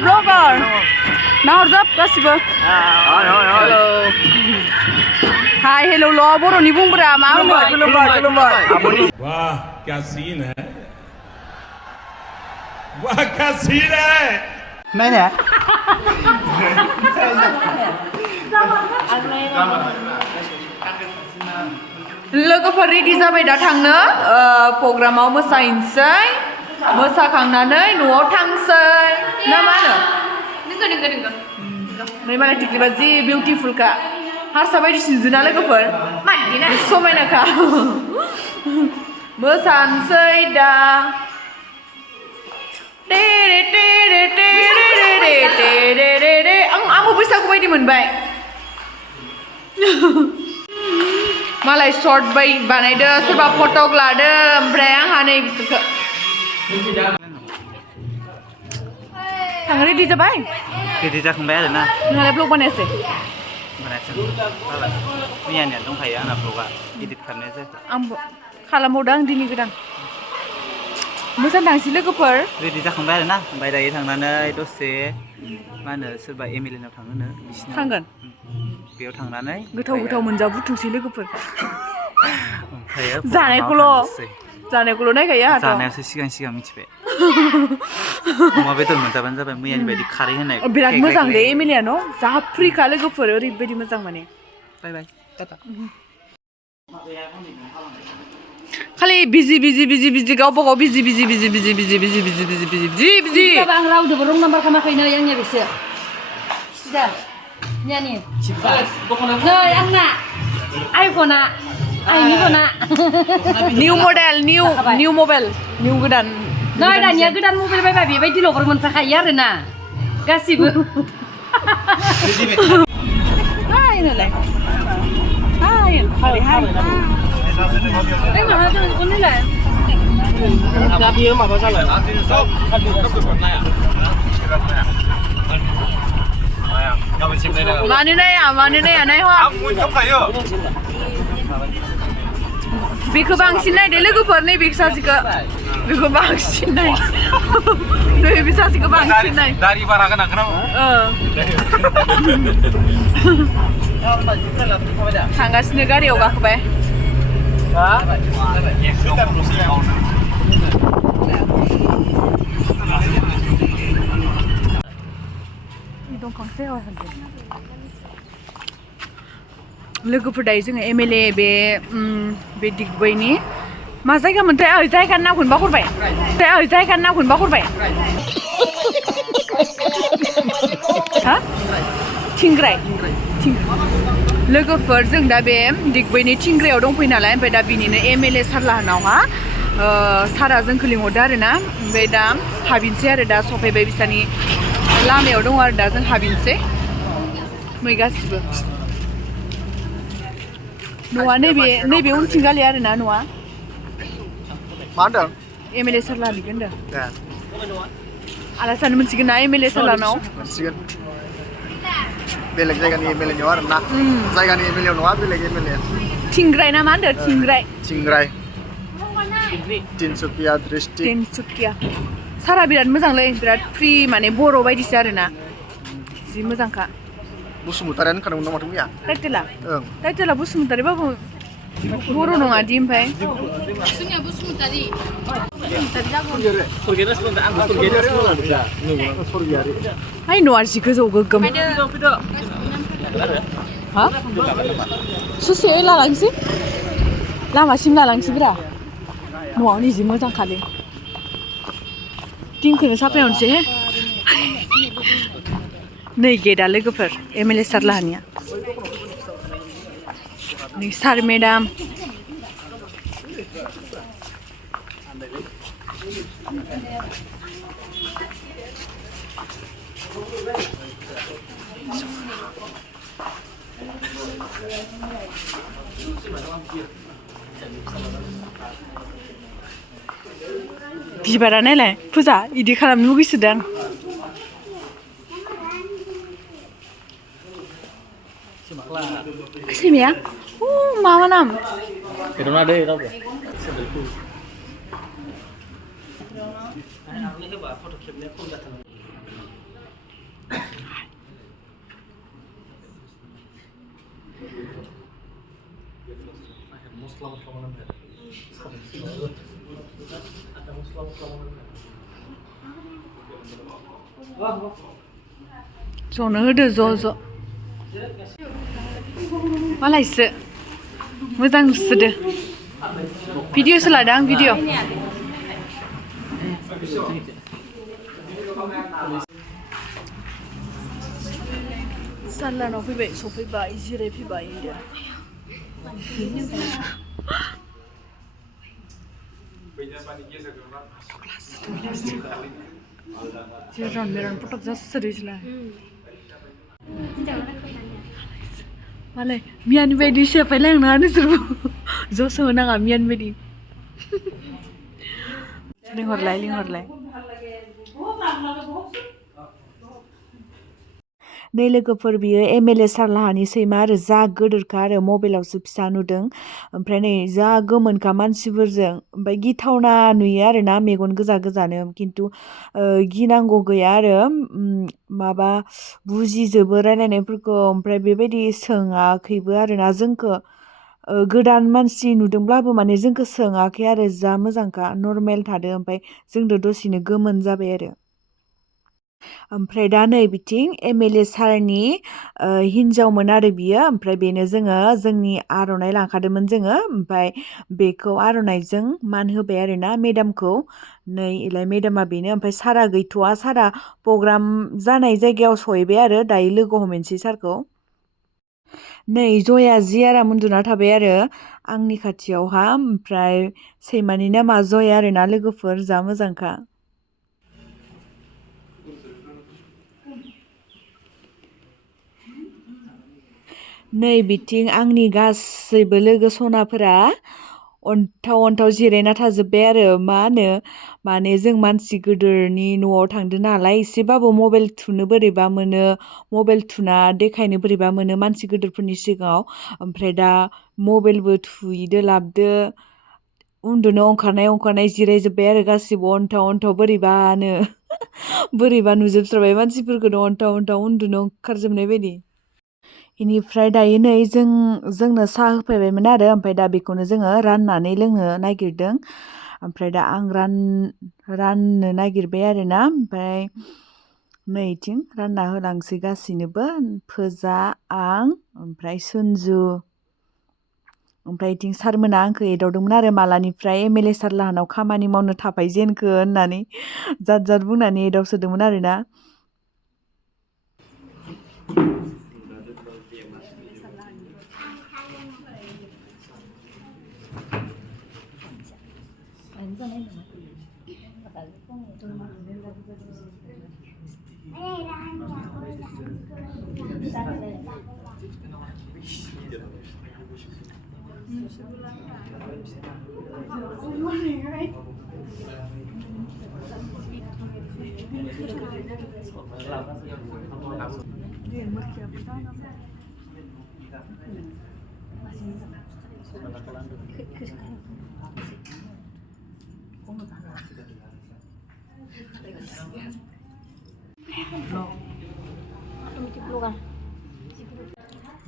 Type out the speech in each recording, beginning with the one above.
blogger नाहरजाब गासिबो hello hi hello ल बर'नि बुंब्रा मा होनो खुलुमबाय वाह क्या सीन है वाह क्या सीन है नायनाया लोगोफोर रेडि जाबाय दा थांनो प्रग्रामाव मोसाहैनोसै मोसाखांनानै न'आव थांसै ना मा होनो नोंगो नै मालाय टिक्लिबा जि बिउटिफुलखा हारसा बायदि सिनजोना लोगोफोर मादिना समायनाखा मोसानोसै दा आंबो बैसागु बायदि मोनबाय मालाय शर्ट बानायदो सोरबा फटक लादो ओमफ्राय आंहा नै बिसोरखौ थांनो रेडि जाबाय रेडि जाखांबाय आरो ना नोंहालाय ब्लग बानायासै मैयानिया दंखायो आंना ब्लगा इडिट खालामनाय जायाखै आंबो खालामबावदों आं दिनै गोदान मोजां थांसै लोगोफोर रेडि जाखांबाय आरो ना ओमफ्राय दायो थांनानै दसे मा होनो सोरबा MLA नाव थाङोनो बिसिनाव थांगोन बेयाव थांनानै गोथाव मोनजाबुथोंसै लोगोफोर ओमफ्राय जानायखौल' नायखायो आंहाथ' जानायावसो सिगां मिथिबाय अमा बेदर मोनजाबानो जाबाय मैयानि बायदि खारै होनाय बिराद मोजां दे MLA न' जा फ्रिखा लोगोफोर ओरैबायदि मोजां माने बाय बाय टाटा खालि बिजि गावबा गाव बिजि आं रावदोबो रं नाम्बार खालामाखै नै आंनिया बेसो सिदा नियानि नै आंना आइफना आइनि फना new model new mobile new गोदान नै दानिया गोदान मबाइल बायबा बेबायदि लबर मोनफाखायो आरोना गासिबो हाय नालाय हाय ओइ माहा जों उननिलाय दा बियो माबा जालाय मानो नाया नायह बेखौ बांसिन नायदो लोगोफोर नैबे सासेखौ बेखौ बांसिन नाय नैबे सासेखौ बांसिन नाय दारि बारा गोनां थांगासिनो गारियाव गाखोबाय लोगोफोर दायो जोङो MLA बे दिग्बैनि मा जायगा मोनथाय जायगानि नामखौनो बावगारबाय हा थिंग्राय लोगोफोर जों दा बे दिग्बैनि थिंग्रायाव दंफैयो नालाय ओमफ्राय दा बिनिनो MLA सार लाहानावहा सारा जोंखौ लिंहरदो आरो ना ओमफ्राय दा हाबिनसै आरो दा सफैबाय बिसानि लामायाव दङ आरो दा जों हाबिनसै मै गासिबो न'आ नैबे उनथिं गालि आरो ना न'आ मा होनदों MLA सार लाहानिखौ होनदों आलासि जानो मोनसिगोन ना MLA सार लाहानाव मोनसिगोन बेलेग जायगानि MLA नियाव आरो ना जायगानि MLA नङा बेलेग MLA थिंग्राय ना मा होनदों थिंग्राय तिनसुकिया डिस्ट्रिक्ट तिनसुकिया सारा बिराद मोजांलै बिराद फ्रि माने बर' बायदिसो आरो ना जि मोजांखा बसुमतारियानो होनखादोंमोन ना माथो मैया टाइटेला बसुमतारिबाबो बर' नङा दि ओमफ्राय जोंनिया बसुमतारि हाय न'आरजि गोजौ गोग्गोम हा ससे लालांसै लामासिम लालांसैब्रा न'आव निजि मोजां खालै दिंखौनो साफायावनोसै नै गेटआ लोगोफोर MLA सार लाहानिया नै सार मेडाम बिबारा नायलाय फुजा इदि खालामनो लुगैसोदों सैमाया मा नाम ज'नो होदो ज' मालायसो मोजां नुसोदो भिडिअ'सो लादों आं भिडिअ' सानलानाव फैबाय सफैबाय जिरायफैबाय जेरान मेरान पटक जासोदोंसोलाय मालाय मियानि बायदि सेफायलायनाङा नोंसोरबो ज' सोनाङा मियानि बायदि लिंहरलाय नै लोगोफोर बियो MLA सारलाहानि सैमा आरो जा गोदोरखा आरो मबाइलावसो फिसा नुदों ओमफ्राय नै जा गोमोनखा मानसिफोरजों ओमफ्राय गिथावना नुयो आरो ना मेगन गोजानो खिन्थु गिनांगौ गैया आरो माबा बुजिजोबो रायलायनायफोरखौ ओमफ्राय बेबायदि सोङाखैबो आरोना जोंखौ गोदान मानसि नुदोंब्लाबो माने जोंखौ सोङाखै आरो जा मोजांखा नर्मेल थादो ओमफ्राय जोंदो दसेनो गोमोन जाबाय आरो ओमफ्राय दा नै बिथिं MLA सारनि हिन्जावमोन आरो बियो ओमफ्राय बेनो जोंनि आर'नाइ लांखादोंमोन जोङो ओमफ्राय बेखौ आर'नाइजों मान होबाय आरोना मेडामखौ नै इलाय मेडामा बेनो ओमफ्राय सारा गैथ'वा सारा प्रग्राम जानाय जायगायाव सहैबाय आरो दायो लोगो हमहैनोसै सारखौ नै जया जि आराम उन्दुना थाबाय आरो आंनि खाथियावहा ओमफ्राय सैमानि नामा जया आरोना लोगोफोर जा मोजांखा नै बिथिं आंनि गासैबो लोगो सनाफोरा अन्थाव जिरायना थाजोब्बाय आरो माने जों मानसि गोदोरनि न'आव थांदों नालाय एसेबाबो मबाइल थुनो बोरैबा मोनो मबाइल थुना देखायनो बोरैबा मोनो मानसि गोदोरफोरनि सिगाङाव ओमफ्राय दा मबाइलबो थुयैदो लाबदो उन्दुनो अंखारनाय जिरायजोब्बाय आरो गासिबो अन्थाव बोरैबानो बोरैबा नुजोबस्राबाय मानसिफोरखौनो अन्थाव उन्दुनो ओंखारजोबनाय बायदि बेनिफ्राय दायो नै जोंनो साहा होफैबायमोन आरो ओमफ्राय दा बेखौनो जोङो राननानै लोंनो नागिरदों ओमफ्राय दा आं राननो नागिरबाय आरोना ओमफ्राय नैथिं रानना होलांसै गासैनोबो फोजा आं ओमफ्राय सुनजु ओमफ्राय इथिं सारमोना आंखौ एदावदोंमोन आरो मालानिफ्राय MLA सारलाहानाव खामानि मावनो थाफायजेनखो होननानै जाद बुंनानै एदावसोदोंमोन आरोना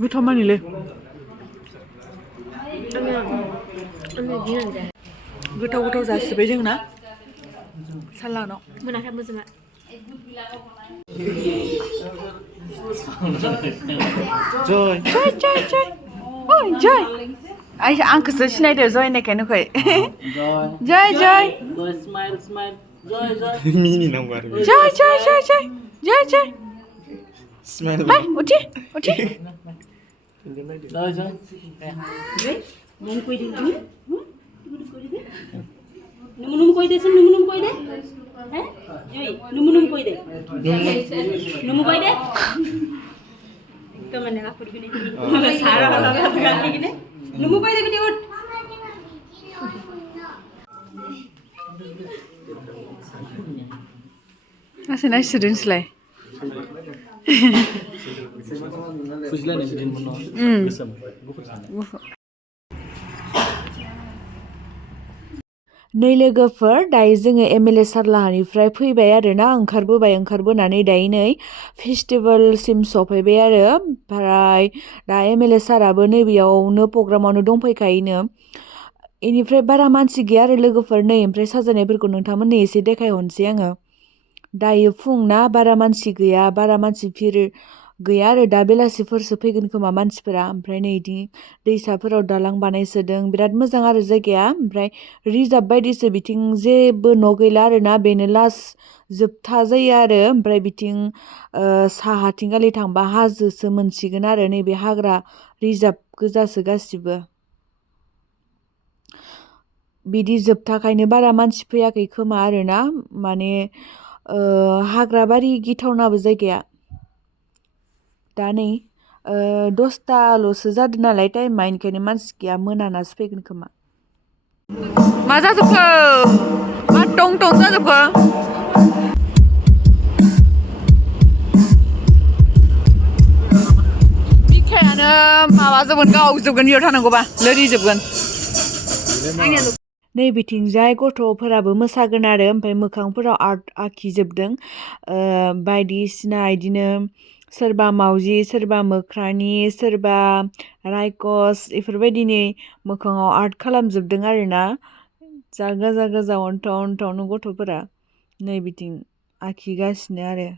गोथाव मानिलै गोथाव जासिबाय जोंना सालानाव मोनाखै मोजोमा जय आंखौसो सिनायदो जय होननायखाय नुखै जय मिनि नांगौ आरो जय स्माइल उठी Numunum koi de sen numunum koi de numunum koi de numu koi de kemana aku begini Sarah kalau begini numu koi de begini ut masih nice students lah Fujilan yang sedih mono. नै लोगोफोर दायो जोङो MLA सार लाहानिफ्राय फैबाय आरोना ओंखारबोनानै दायो नै फेस्टिभेलसिम सफैबाय आरो ओमफ्राय दा MLA साराबो नैबेयावनो प्रग्रामावनो दंफैखायोनो इनिफ्राय बारा मानसि गैया आरो लोगोफोर नै ओमफ्राय साजायनायफोरखौ नोंथांमोननो एसे देखायहरनोसै आङो दायो फुंना बारा मानसि गैया बारा मानसि भिर गैया आरो दा बेलासिफोरसो फैगोन खोमा मानसिफोरा ओमफ्राय नै इदि दैसाफोराव दालां बानायसोदों बिराद मोजां आरो जायगाया ओमफ्राय रिजार्भ बायदिसो बिथिं जेबो न' गैला आरोना बेनो लास्ट जोबथा जायो आरो ओमफ्राय बिथिं साहाथिंगालि थांबा हाजोसो मोनसिगोन आरो नैबे हाग्रा रिजार्भ गोजासो गासिबो बिदि जोबथाखायनो बारा मानसि फैयाखै खोमा आरोना माने हाग्राबारि गिथावनाबो जायगाया दा नै 10ताल'सो जादों नालाय टाइमा ओंखायनो मानसि गैया मोनानासो फैगोन खोमा मा जाजोबखो मा टं टं जाजोबखो बिखायानो माबाजोबगोन गावजोबगोन बेयाव थानांगौबा लोरिजोबगोन नै बिथिंजाय गथ'फोराबो मोसागोन आरो ओमफ्राय मोखांफोराव आर्ट आखिजोबदों बायदिसिना इदिनो सोरबा मावजि सोरबा मोख्रानि सोरबा रायकस इफोरबायदिनि मोखाङाव आर्ट खालामजोबदों आरोना जा गोजा गोजा अन्थाव अन्थावनो गथ'फोरा नै बिथिं आखिगासिनो आरो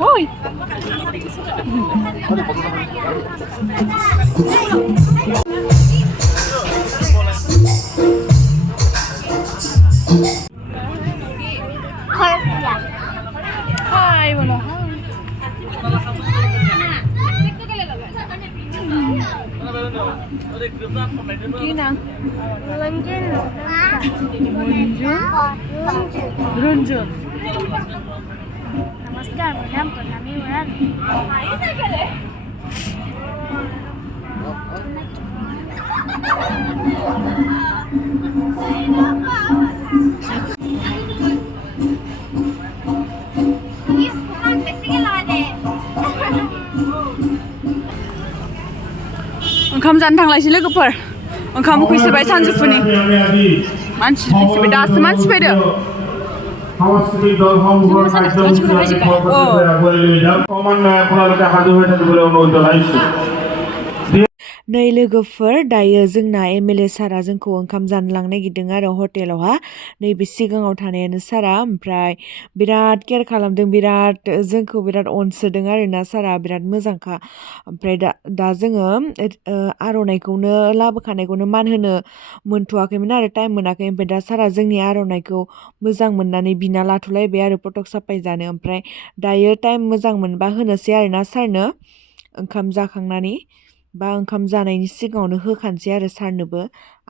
Hoy! Hi, bueno. Gina. Runjun. नमस्कार मेरो नाम प्रणामी उरान ओंखाम जानो थांलायसै लोगोफोर ओंखाम उखैसोबाय सानजौफुनि मानसि फैसोबाय दासो मानसि फैदो नै लोगोफोर दायो जोंना MLA सारा जोंखौ ओंखाम जानो लांनो नागिरदों आरो हटेलावहा नैबे सिगाङाव थानायानो सारा ओमफ्राय बिराद केयार खालामदों बिराद जोंखौ बिराद अनसोदों आरोना सारा बिराद मोजांखा ओमफ्राय दा जोङो आर'नाइखौनो लाबोखानायखौनो मान होनो मोनथ'वाखैमोन आरो टाइम मोनाखै ओमफ्राय दा सारा जोंनि आर'नाइखौ मोजां मोननानै बिना लाथ'लायबाय आरो फटक साफाय जानो ओमफ्राय दायो टाइम मोजां मोनबा होनोसै आरोना सारनो ओंखाम जाखांनानै बा ओंखाम जानायनि सिगाङावनो होखानोसै आरो सारनोबो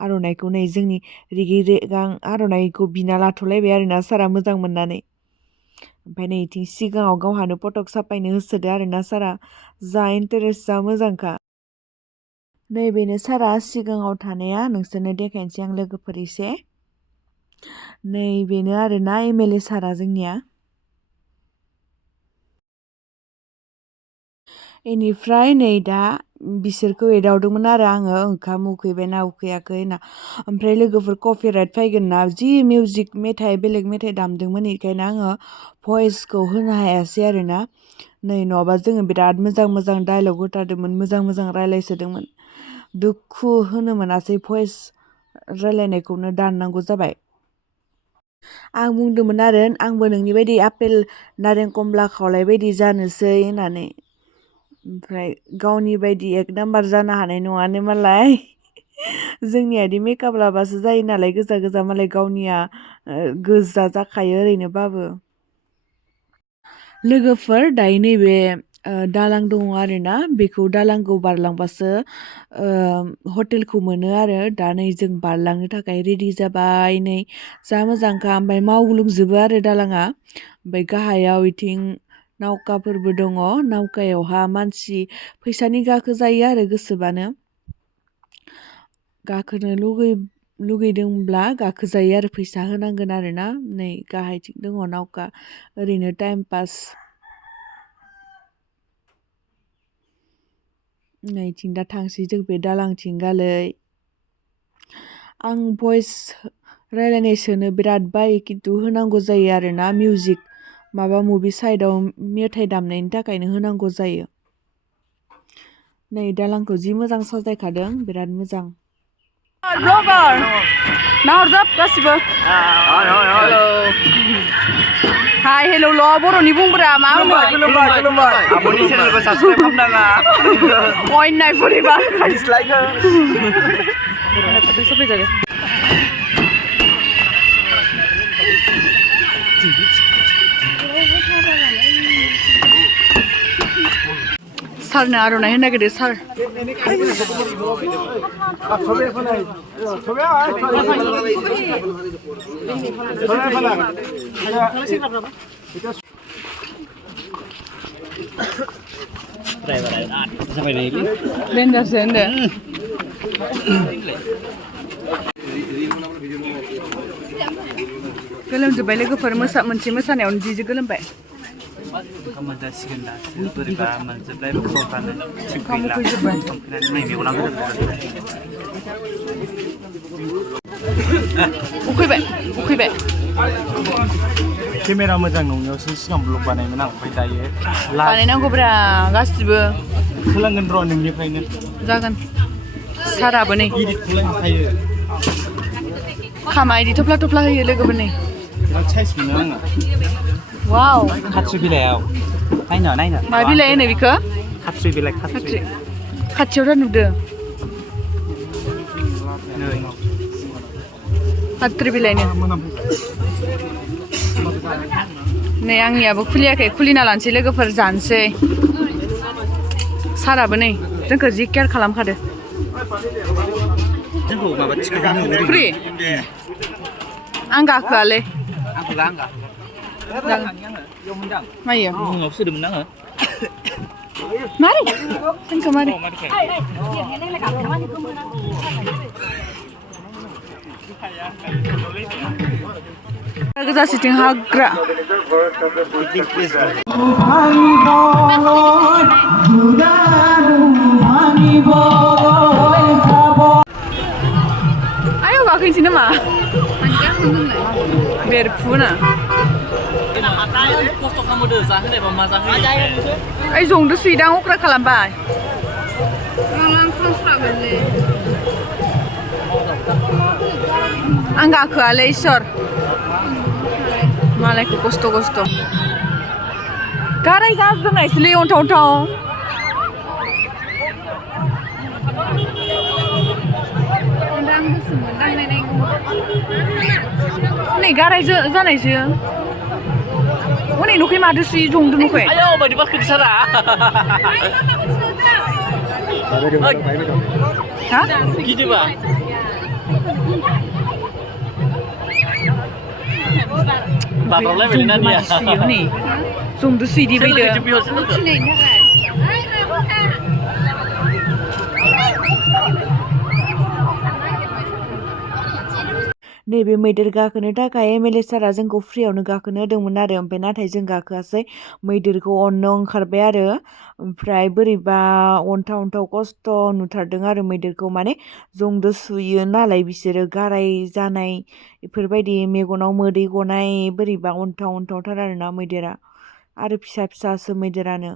आर'नाइखौ नै जोंनि रिगि रेगां आर'नाइखौ बिना लाथ'लायबाय आरोना सारा मोजां मोननानै ओमफ्राय नै इथिं सिगाङाव गावहानो फटक साफायनो होसोदो आरोना सारा जा इन्टारेस्ट जा मोजांखा नैबेनो सारा सिगाङाव थानाया नोंसोरनो देखायनोसै आं लोगोफोर एसे नैबेनो आरोना MLA सारा जोंनिया इनिफ्राय नै दा बिसोरखौ एदावदोंमोन आरो आङो ओंखाम उखैबायना उखैयाखै होनना ओमफ्राय लोगोफोर कपिराइट फैगोन ना जि मिउजिक मेथाइ बेलेग मेथाइ दामदोंमोन बेखायनो आङो भइसखौ होनो हायासै आरोना नै नङाबा जोङो बिराद मोजां मोजां डायलग होथारदोंमोन मोजां मोजां रायलायसोदोंमोन दुखु होनो मोनासै भइस रायलायनायखौनो दाननांगौ जाबाय आं बुंदोंमोन आरो आंबो नोंनि बायदि आपेल नारें कमला खावलाय बायदि जानोसै होननानै ओमफ्राय गावनि बायदि एक नाम्बार जानो हानाय नङानो मालाय जोंनियादि मेकआप लाबासो जायो नालाय गोजा गोजा मालाय गावनिया गोजा जाखायो ओरैनोबाबो लोगोफोर दायो नैबे दालां दङ आरोना बेखौ दालांखौ बारलांबासो हटेलखौ मोनो आरो दा नै जों बारलांनो थाखाय रेडि जाबाय नै जा मोजांखा ओमफ्राय मावग्लुंजोबो आरो दालाङा ओमफ्राय गाहायाव इथिं नावकाफोरबो दङ नावकायावहा मानसि फैसानि गाखो जायो आरो गोसोबानो गाखोनो लुगैदोंब्ला गाखोजायो आरो फैसा होनांगोन आरो ना नै गाहायथिं दङ नावका ओरैनो टाइम पास नैथिं दा थांसै जों बे दालांथिं गालै आं भइस रायलायनायसोनो बिराद बायो खिन्थु होनांगौ जायो आरो ना मिउजिक माबा मुभि साइडआव मेथाइ दामनायनि थाखायनो होनांगौ जायो नै दालांखौ जि मोजां साजायखादों बिराद मोजां ब्लगार नाहरजाब गासिबो हाय हेल' ल' बर'नि बुंब्रा मा खुलुमबाय आब'नि चेनेलखौ साबसक्राइब खालामनाङा अयनाय फुरिबा डिसलाइक सारनो आर'नाइ होनो नागिरदों सार बेन्दारसो होनदों गोलोमजोब्बाय लोगोफोर मोनसे मोसानायावनो जि गोलोमबाय मोनजासिगोन दा बोरैबा मोनजोबलाय खर'फ्रानो थिग गैला संफिननानै नै मेगना उखैबाय केमेरा मोजां नङियावसो सिगां ब्लग बानायोमोन आं ओमफ्राय दायो बानायनांगौब्रा गासिबो होलांगोन र' नोंनिफ्रायनो जागोन साराबो नै गिदिरखौलाय हायो खामा इदि थफ्ला थफ्ला होयो लोगोफोर नै बिराद साइज मोनो आङो वाव खाथ्रि बिलाइयाव नायनो मा बिलाइ होनो बेखौ खाथ्रि बिलाइ खाथियाव नुदों खाथ्रि बिलाइनो नै आंनियाबो खुलियाखै खुलिना लानोसै लोगोफोर जानोसै साराबो नै जोंखौ जि केयार खालामखादो जोंखौ माबा थिखांनो फ्रि आं गाखोआलै मायो मुङाव सोदोंमोन आङो मारै जोंखौ मारै गोजासिथिं हाग्रा आयौ गाखोनोसै नामा बेरफुना खस्थ' खालामदो जाहोनायबा मा जाहोयो ओइ जंदो सुइदां अख्रा खालामबाय आं गाखोआलै इसोर मालायखौ खस्थ' गाराय जाजोबनायसोलै अन्थाव नै गाराय जानायसो हनै नुखै माथो सुइ जंदो नुखै आयौ बायदिबा खोन्थारा हा गिदिबा बाब्रावलायबायलै नानिया नै जंदो सुइदि बायदो नैबे मैदेर गाखोनो थाखाय MLA सारा जोंखौ फ्रियावनो गाखोनो होदोंमोन आरो ओमफ्राय नाथाय जों गाखोआसै मैदेरखौ अननो ओंखारबाय आरो ओमफ्राय बोरैबा अन्थाव खस्थ' नुथारदों आरो मैदेरखौ माने जंदो सुयो नालाय बिसोरो गाराय जानाय बेफोरबायदि मेगनाव मोदै गनाय बोरैबा अन्थावथार आरोना मैदेरा आरो फिसासो मैदेरानो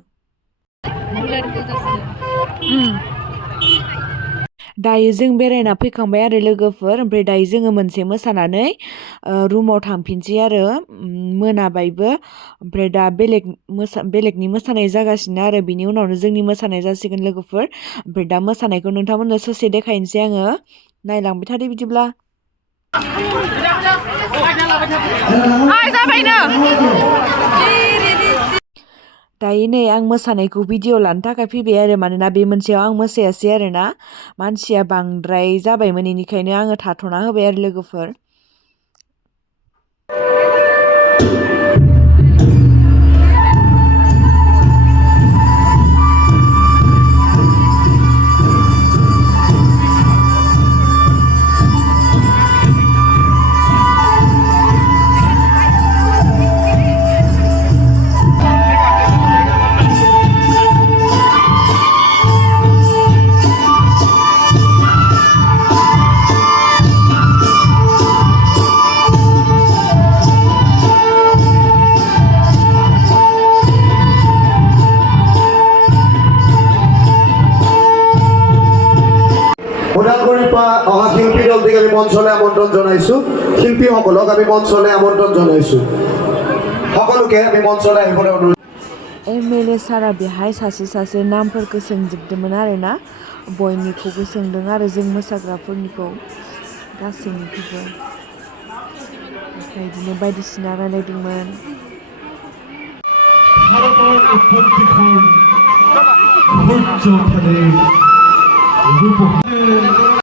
दायो जों बेरायना फैखांबाय आरो लोगोफोर ओमफ्राय दायो जोङो मोनसे मोसानानै रुमाव थांफिनसै आरो मोनाबायबो ओमफ्राय दा बेलेगनि मोसानाय जागासिनो आरो बिनि उनावनो जोंनि मोसानाय जासिगोन लोगोफोर ओमफ्राय दा मोसानायखौ नोंथांमोननो ससे देखायनोसै आङो नायलांबाय थादो बिदिब्ला जाबायनो दायो नै आं मोसानायखौ भिडिअ लानो थाखाय फैबाय आरो मानोना बे मोनसेयाव आं मोसायासै आरोना मानसिया बांद्राय जाबायमोन बेनिखायनो आङो थाथ'ना होबाय आरो लोगोफोर অহা শিল্পী দলটিক আমি মঞ্চলৈ আমন্ত্ৰণ জনাইছোঁ শিল্পীসকলক আমি মঞ্চলৈ আমন্ত্ৰণ জনাইছোঁ সকলোকে আমি মঞ্চলৈ আহিবলৈ অনুৰোধ MLA सारा बेहाय सासे नामफोरखौ सोंजोबदोंमोन आरोना बयनिखौबो सोंदों आरो जों मोसाग्राफोरनिखौ गासैनिखौबो ओमफ्राय बिदिनो बायदिसिना रायलायदोंमोन ভাৰতৰ উৎপত্তিখন সূৰ্য ফালে ৰূপ